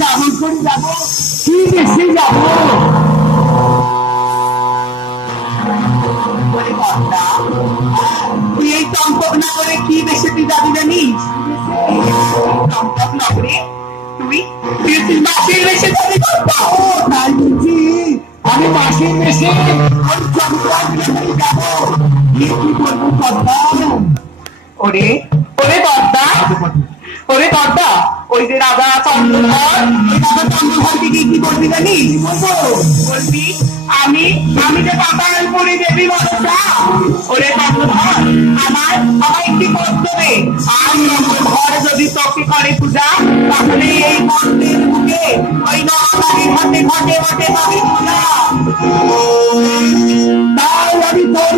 কেমন করে যাবো, কি বেশি যাবো? তুই এই চম্পক নগরে কি বেশি তুই যাবি জানিস? চম্পক নগরে তুই তুই মাসির বেশে যাবি? তাই বুঝি আমি মাসির বেশে ওই চম্পক নগরে যাবো। কি করবো কর্তা? ওরে ওরে কর্তা, ওরে কর্তা, ওই যে রাজা চন্দ্রধর, ওই রাজা চন্দ্রধরকে কি করবি জানিস? বলবি আমি আমি যে পাতাল পরে দেবী বলটা, ওরে চন্দ্রধর আমার আমায় কি করতে হবে? আর চন্দ্রধর যদি তোকে করে পূজা, তাহলে এই মন্দির মুখে ওই নবাবের হাতে ঘটে ঘটে পাবি পূজা। তাই আমি তোর